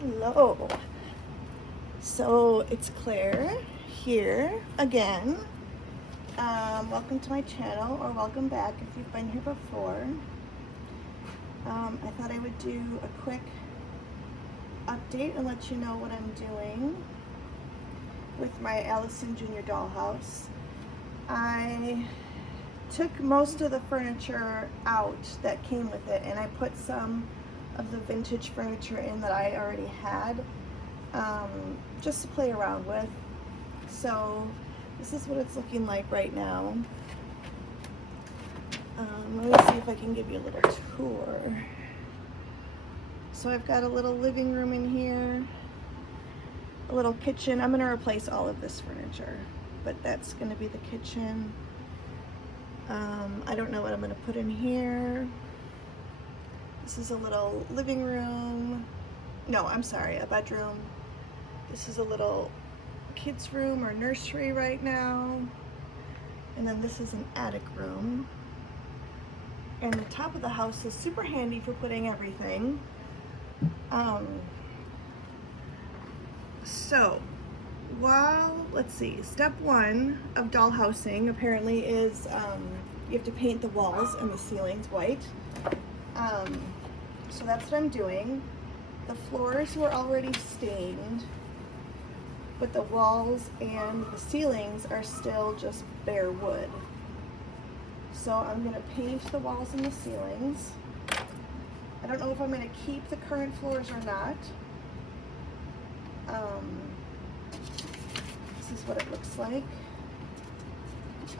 Hello. So it's Claire here again. Welcome to my channel, or welcome back if you've been here before. I thought I would do a quick update and let you know what I'm doing with my Allison Jr. dollhouse. I took most of the furniture out that came with it, and I put some of the vintage furniture in that I already had, just to play around with. So this is what it's looking like right now. Let me see if I can give you a little tour. So I've got a little living room in here, a little kitchen. I'm going to replace all of this furniture, but that's going to be the kitchen. I don't know what I'm going to put in here. This is a little living room. No, I'm sorry, a bedroom. This is a little kids' room or nursery right now. And then this is an attic room. And the top of the house is super handy for putting everything. So, let's see, step one of dollhousing apparently is you have to paint the walls and the ceilings white. So that's what I'm doing. The floors were already stained, but the walls and the ceilings are still just bare wood. So I'm going to paint the walls and the ceilings. I don't know if I'm going to keep the current floors or not. This is what it looks like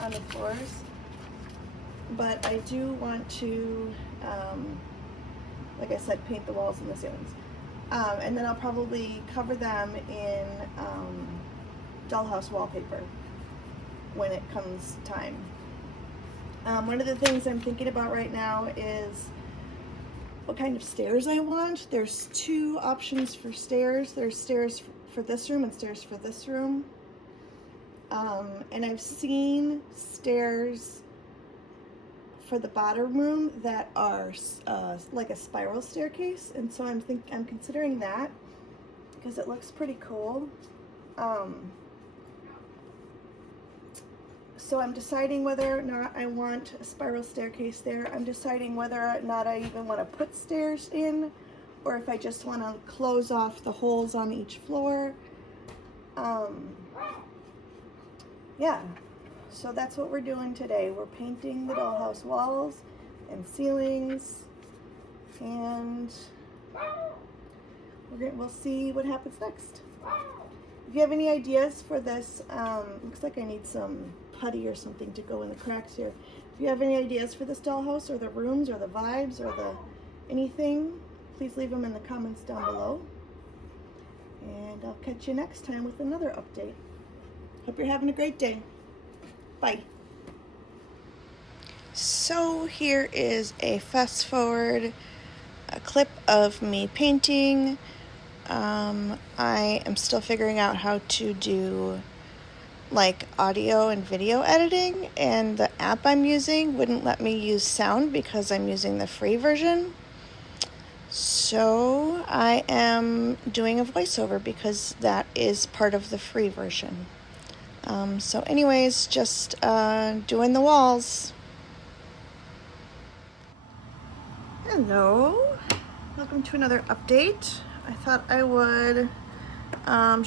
on the floors. But I do want to, like I said, paint the walls and the ceilings. And then I'll probably cover them in dollhouse wallpaper when it comes time. One of the things I'm thinking about right now is what kind of stairs I want. There's two options for stairs. There's stairs for this room and stairs for this room. And I've seen stairs for the bottom room that are like a spiral staircase, and so I'm considering that because it looks pretty cool. So I'm deciding whether or not I want a spiral staircase there. I'm deciding whether or not I even want to put stairs in, or if I just want to close off the holes on each floor. Yeah. So that's what we're doing today. We're painting the dollhouse walls and ceilings, and we'll see what happens next. If you have any ideas for this, looks like I need some putty or something to go in the cracks here. If you have any ideas for this dollhouse, or the rooms, or the vibes, or the anything, please leave them in the comments down below. And I'll catch you next time with another update. Hope you're having a great day. Bye. So here is a fast forward, a clip of me painting. I am still figuring out how to do like audio and video editing, and the app I'm using wouldn't let me use sound because I'm using the free version. So I am doing a voiceover because that is part of the free version. So anyways, just doing the walls. Hello, welcome to another update. I thought I would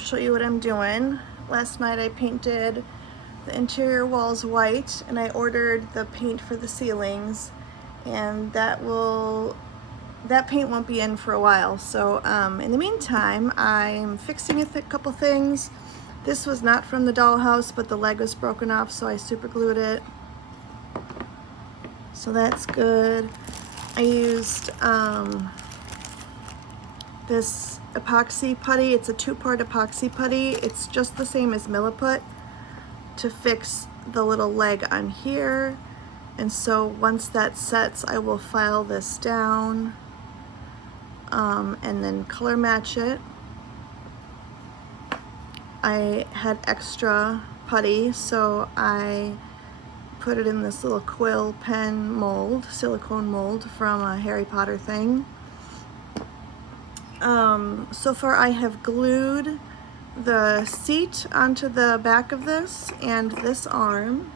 show you what I'm doing. Last night I painted the interior walls white, and I ordered the paint for the ceilings, and that paint won't be in for a while. So in the meantime, I'm fixing a couple things. This was not from the dollhouse, but the leg was broken off, so I super glued it. So that's good. I used this epoxy putty. It's a 2-part epoxy putty. It's just the same as Milliput to fix the little leg on here. And so once that sets, I will file this down and then color match it. I had extra putty, so I put it in this little quill pen mold, silicone mold from a Harry Potter thing. So far I have glued the seat onto the back of this and this arm.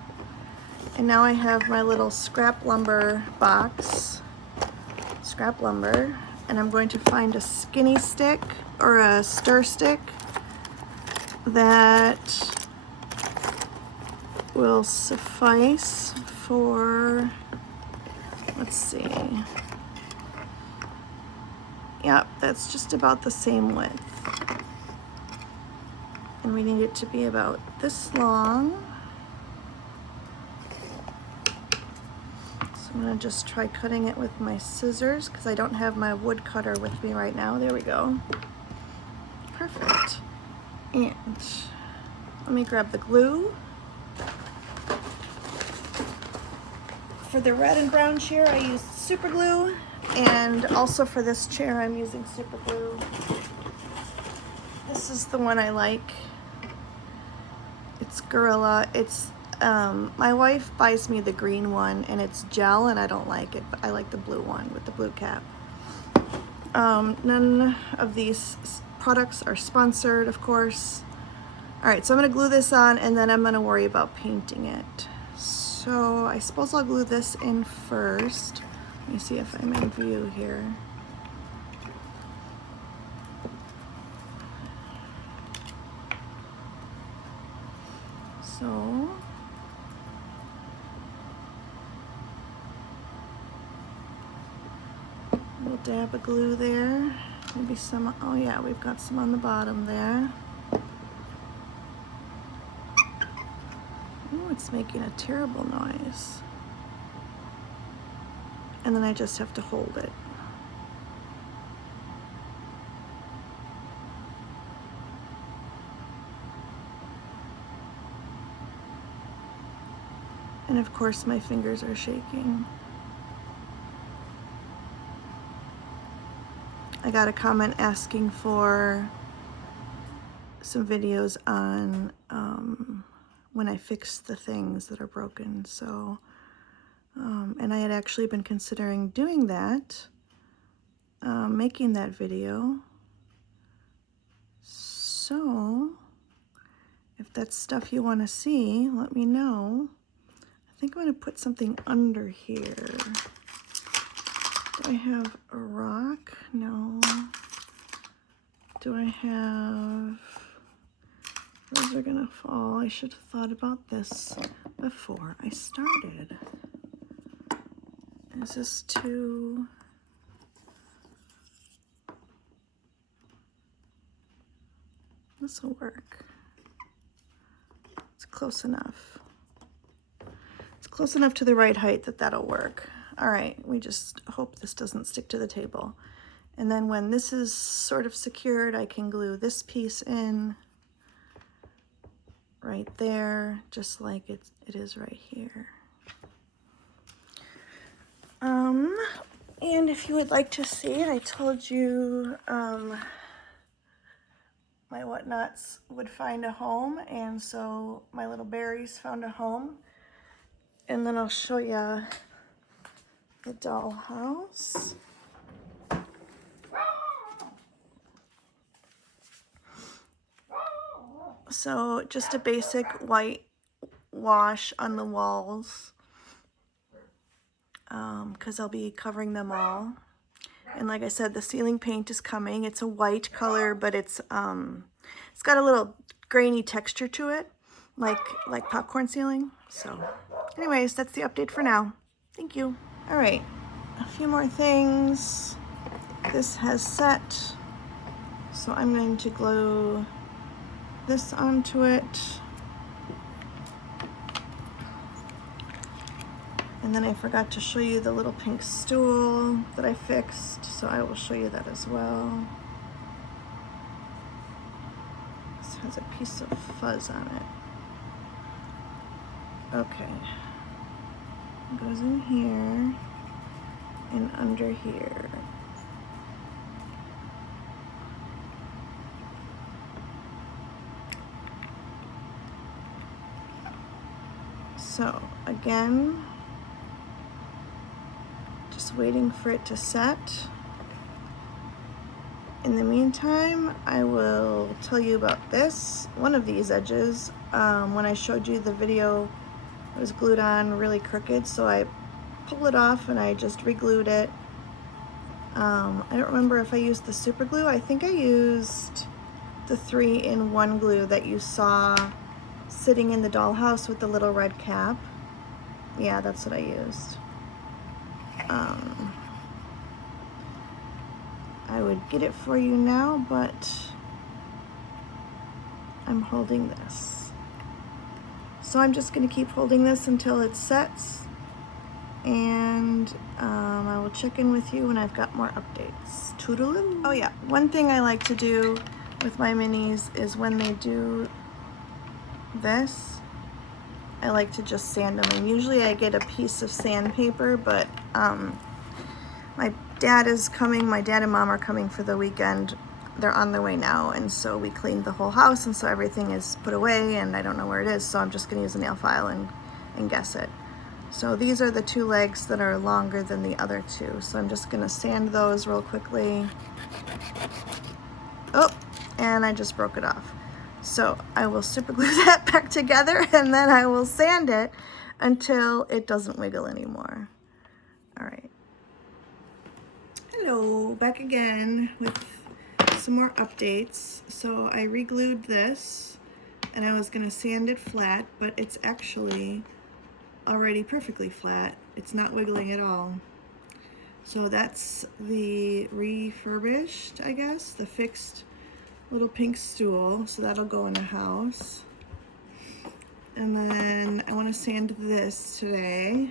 And now I have my little scrap lumber box, scrap lumber, and I'm going to find a skinny stick or a stir stick that will suffice for, let's see. Yep, that's just about the same width. And we need it to be about this long. I'm gonna just try cutting it with my scissors because I don't have my wood cutter with me right now. There we go. Perfect. And let me grab the glue. For the red and brown chair, I used super glue, and also for this chair, I'm using super glue. This is the one I like. It's Gorilla. It's my wife buys me the green one and it's gel and I don't like it, but I like the blue one with the blue cap. None of these products are sponsored, of course. All right, so I'm gonna glue this on and then I'm gonna worry about painting it. So I suppose I'll glue this in first. Let me see if I'm in view here. So we'll dab of glue there. Maybe some, oh yeah, we've got some on the bottom there. Oh, it's making a terrible noise. And then I just have to hold it. And of course my fingers are shaking. I got a comment asking for some videos on when I fix the things that are broken. So, and I had actually been considering doing that, making that video. So, if that's stuff you want to see, let me know. I think I'm going to put something under here. Do I have a rock? No. Do I have... Those are gonna fall. I should have thought about this before I started. Is this too... This will work. It's close enough. It's close enough to the right height that that'll work. All right, we just hope this doesn't stick to the table. And then when this is sort of secured, I can glue this piece in right there, just like it is right here. And if you would like to see it, I told you my whatnots would find a home, and so my little berries found a home. And then I'll show you the dollhouse. So just a basic white wash on the walls, because I'll be covering them all. And like I said, the ceiling paint is coming. It's a white color, but it's got a little grainy texture to it, like popcorn ceiling. So anyways, that's the update for now. Thank you. All right, a few more things. This has set, so I'm going to glue this onto it. And then I forgot to show you the little pink stool that I fixed, so I will show you that as well. This has a piece of fuzz on it. Okay. It goes in here and under here. So again, just waiting for it to set. in the meantime, I will tell you about this. One of these edges, when I showed you the video, it was glued on really crooked, so I pulled it off and I just re-glued it. I don't remember if I used the super glue. I think I used the 3-in-1 glue that you saw sitting in the dollhouse with the little red cap. Yeah, that's what I used. I would get it for you now, but I'm holding this. So I'm just going to keep holding this until it sets, and I will check in with you when I've got more updates. Toodaloo. Oh yeah, one thing I like to do with my minis is when they do this, I like to just sand them. And usually I get a piece of sandpaper, but my dad is coming, my dad and mom are coming for the weekend. They're on their way now, and so we cleaned the whole house, and so everything is put away and I don't know where it is, so I'm just gonna use a nail file and guess it. So these are the 2 legs that are longer than the other 2. So I'm just gonna sand those real quickly. Oh, and I just broke it off. So I will super glue that back together, and then I will sand it until it doesn't wiggle anymore. All right. Hello, back again with some more updates. So I re-glued this, and I was gonna sand it flat, but it's actually already perfectly flat. It's not wiggling at all. So that's the refurbished, I guess, the fixed little pink stool. So that'll go in the house. And then I want to sand this today.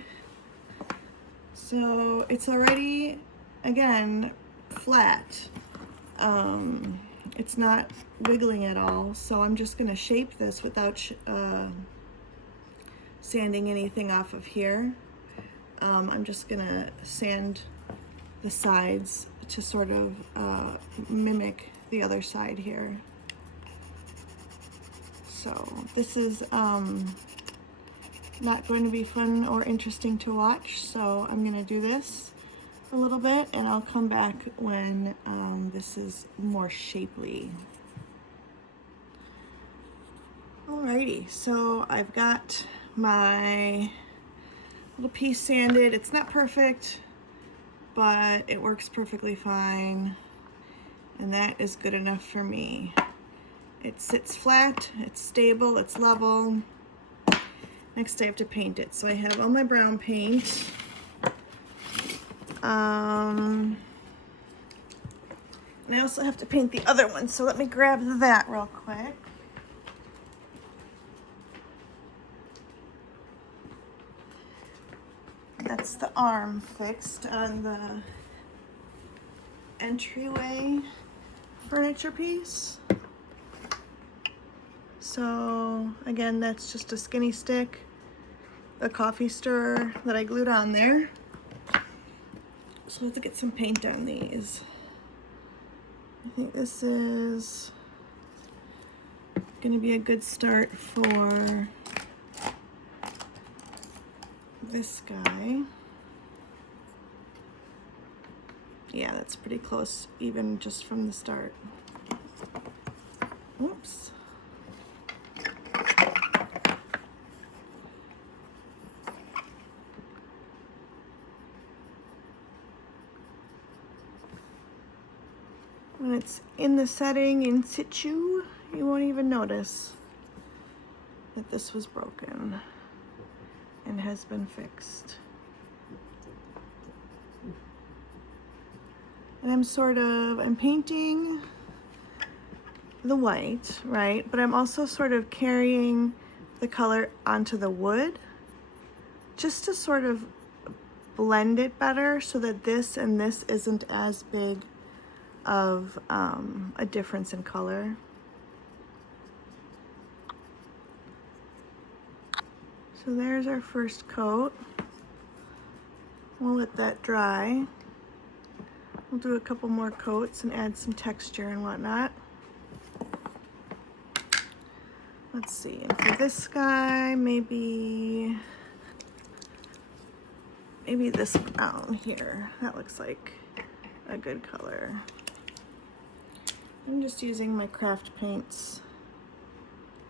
So it's already, again, flat. It's not wiggling at all. So I'm just going to shape this without sanding anything off of here. I'm just gonna sand the sides to sort of mimic the other side here. So this is not going to be fun or interesting to watch, so I'm gonna do this a little bit and I'll come back when this is more shapely. Alrighty, so I've got my little piece sanded. It's not perfect, but it works perfectly fine, and that is good enough for me. It sits flat, it's stable, it's level. Next I have to paint it. So I have all my brown paint. And I also have to paint the other one, so let me grab that real quick. That's the arm fixed on the entryway furniture piece. So again, that's just a skinny stick, a coffee stirrer that I glued on there. So let's get some paint on these. I think this is gonna be a good start for this guy. Yeah, that's pretty close, even just from the start. Oops. When it's in the setting in situ, you won't even notice that this was broken and has been fixed. And I'm painting the white, right? But I'm also sort of carrying the color onto the wood just to sort of blend it better so that this and this isn't as big of a difference in color. So there's our first coat. We'll let that dry. We'll do a couple more coats and add some texture and whatnot. Let's see, and for this guy, maybe this brown here. That looks like a good color. I'm just using my craft paints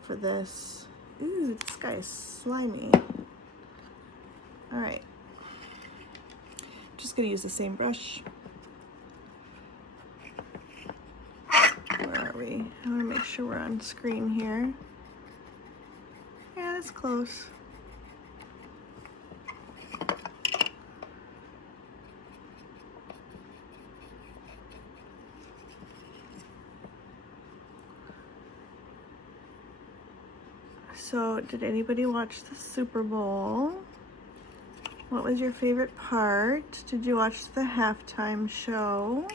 for this. Ooh, this guy's slimy. All right. Just gonna use the same brush. Where are we? I wanna make sure we're on screen here. Yeah, that's close. So, did anybody watch the Super Bowl? What was your favorite part? Did you watch the halftime show?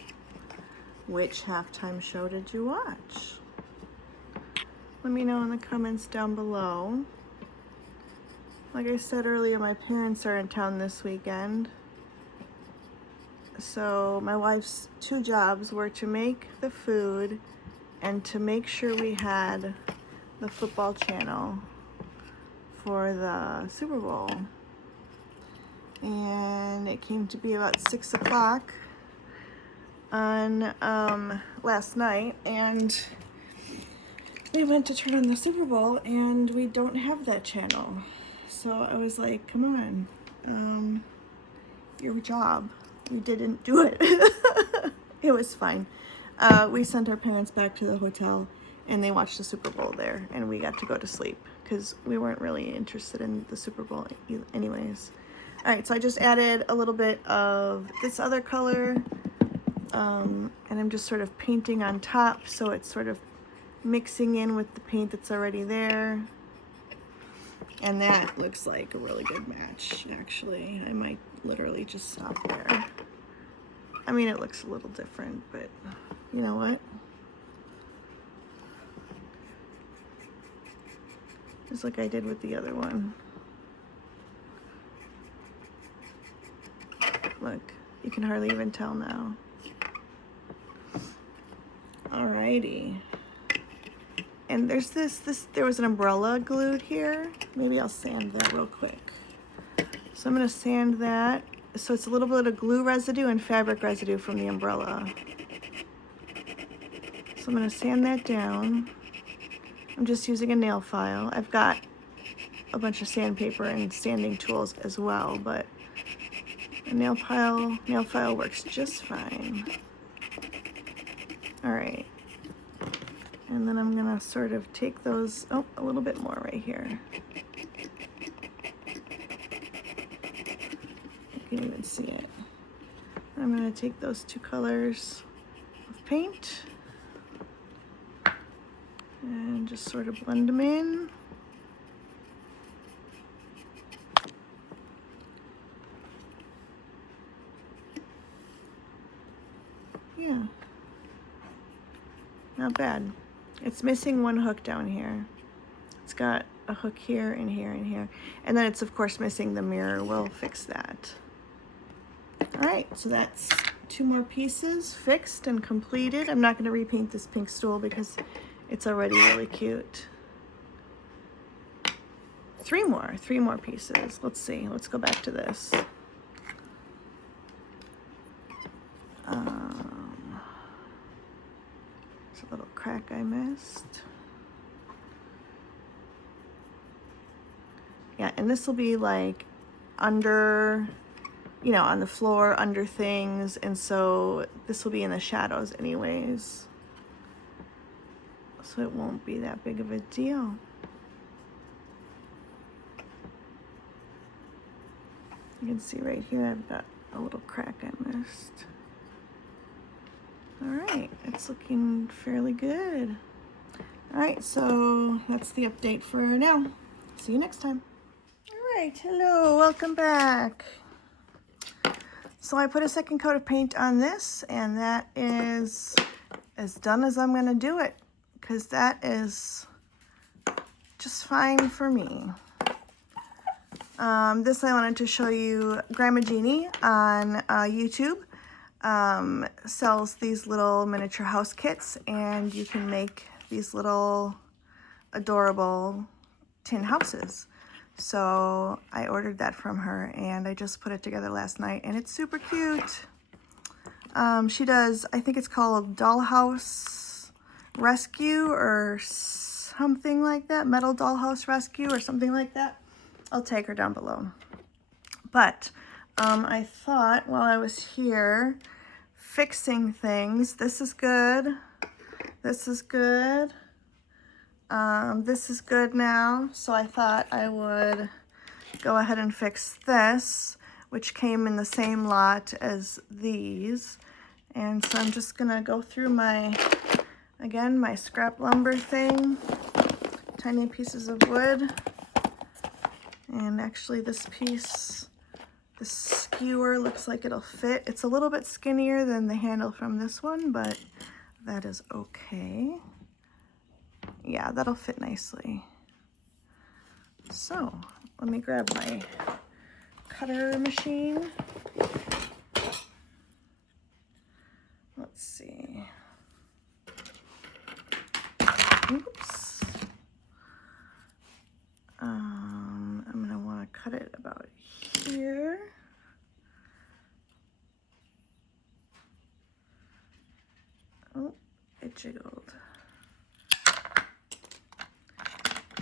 Which halftime show did you watch? Let me know in the comments down below. Like I said earlier, my parents are in town this weekend. So my wife's 2 jobs were to make the food and to make sure we had the football channel for the Super Bowl. And it came to be about 6 o'clock on last night, and we went to turn on the Super Bowl and we don't have that channel. So I was like, come on, your job. We didn't do it. It was fine. We sent our parents back to the hotel and they watched the Super Bowl there, and we got to go to sleep because we weren't really interested in the Super Bowl anyways. All right, so I just added a little bit of this other color, and I'm just sort of painting on top, so it's sort of mixing in with the paint that's already there. And that looks like a really good match, actually. I might literally just stop there. I mean, it looks a little different, but you know what? Just like I did with the other one. Look, you can hardly even tell now. Alrighty. And there's there was an umbrella glued here. Maybe I'll sand that real quick. So I'm gonna sand that. So it's a little bit of glue residue and fabric residue from the umbrella. So I'm gonna sand that down. I'm just using a nail file. I've got a bunch of sandpaper and sanding tools as well, but a nail file works just fine. All right. And then I'm gonna sort of take those, oh, a little bit more right here. You can even see it. I'm gonna take those 2 colors of paint and just sort of blend them in. Yeah, not bad. It's missing one hook down here. It's got a hook here and here and here. And then it's of course missing the mirror. We'll fix that. All right, so that's 2 more pieces fixed and completed. I'm not gonna repaint this pink stool because it's already really cute. 3 more pieces. Let's see, let's go back to this. There's a little crack I missed. Yeah, and this will be like under, you know, on the floor, under things, and so this will be in the shadows anyways. So it won't be that big of a deal. You can see right here I've got a little crack I missed. All right, it's looking fairly good. All right, so that's the update for now. See you next time. All right, hello, welcome back. So I put a second coat of paint on this, and that is as done as I'm gonna do it, because that is just fine for me. This I wanted to show you. Grandma Jeanne on YouTube sells these little miniature house kits, and you can make these little adorable tin houses. So I ordered that from her, and I just put it together last night, and it's super cute. She does, I think it's called Dollhouse Rescue or something like that, Metal Dollhouse Rescue or something like that. I'll tag her down below. But I thought while I was here fixing things, this is good, this is good, this is good now, so I thought I would go ahead and fix this, which came in the same lot as these. And so I'm just gonna go through my, again, my scrap lumber thing, tiny pieces of wood, and actually this piece, the skewer looks like it'll fit. It's a little bit skinnier than the handle from this one, but that is okay. Yeah, that'll fit nicely. So let me grab my cutter machine. Let's see. Oops. I'm gonna want to cut it about here. Oh, it jiggled.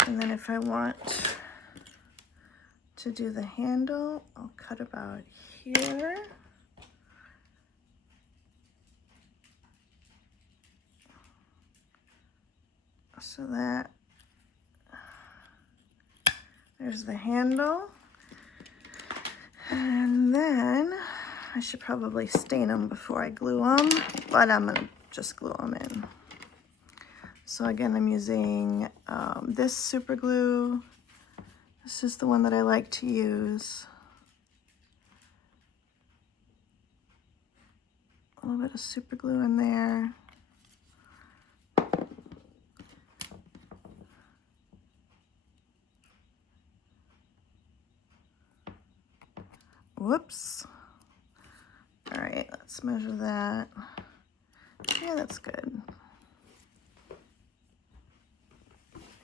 And then if I want to do the handle, I'll cut about here. So that there's the handle. And then I should probably stain them before I glue them, but I'm gonna just glue them in. So again, I'm using this super glue. This is the one that I like to use. A little bit of super glue in there. Whoops. All right, let's measure that. Yeah, that's good.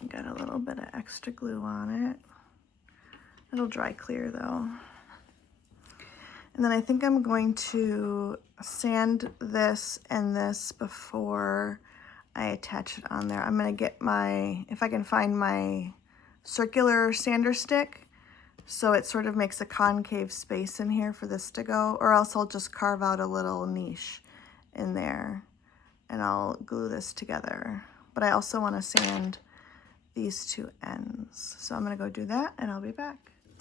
Got a little bit of extra glue on it. It'll dry clear though. And then I think I'm going to sand this and this before I attach it on there. I'm gonna get my, if I can find my circular sander stick, so it sort of makes a concave space in here for this to go, or else I'll just carve out a little niche in there and I'll glue this together. But I also want to sand these two ends. So I'm gonna go do that and I'll be back.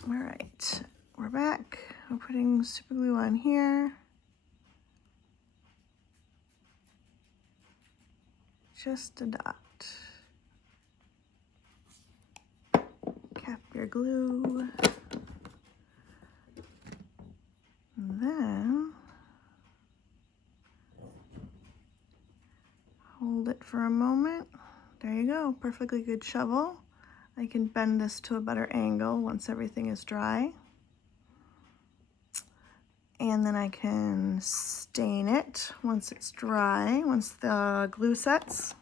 All right, we're back. We're putting super glue on here. Just a dot. Cap your glue. And then hold it for a moment. There you go, perfectly good shovel. I can bend this to a better angle once everything is dry. And then I can stain it once it's dry, once the glue sets.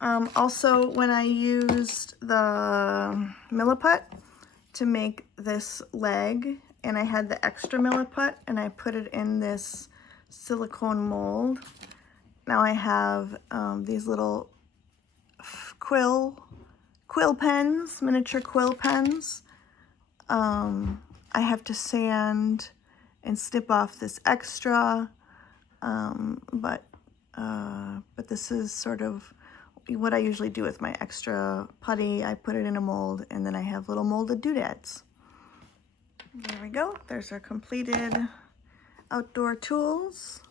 Also, when I used the Milliput to make this leg, and I had the extra Milliput, and I put it in this silicone mold. Now I have these little quill pens, miniature quill pens. I have to sand and snip off this extra, but this is sort of what I usually do with my extra putty. I put it in a mold, and then I have little molded doodads. There we go. There's our completed outdoor tools.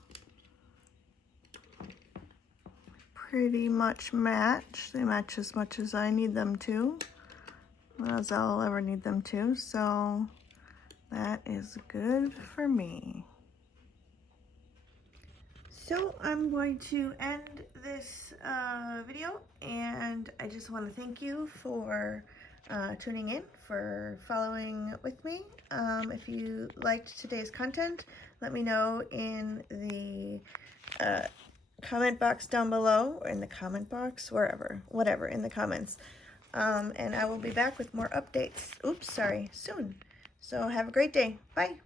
Pretty much match. They match as much as I need them to, as I'll ever need them to. So that is good for me. So I'm going to end this video, and I just want to thank you for tuning in, for following with me. If you liked today's content, let me know in the comment box down below, or in the comment box, wherever, whatever, in the comments. And I will be back with more updates. Oops, sorry, soon. So have a great day. Bye.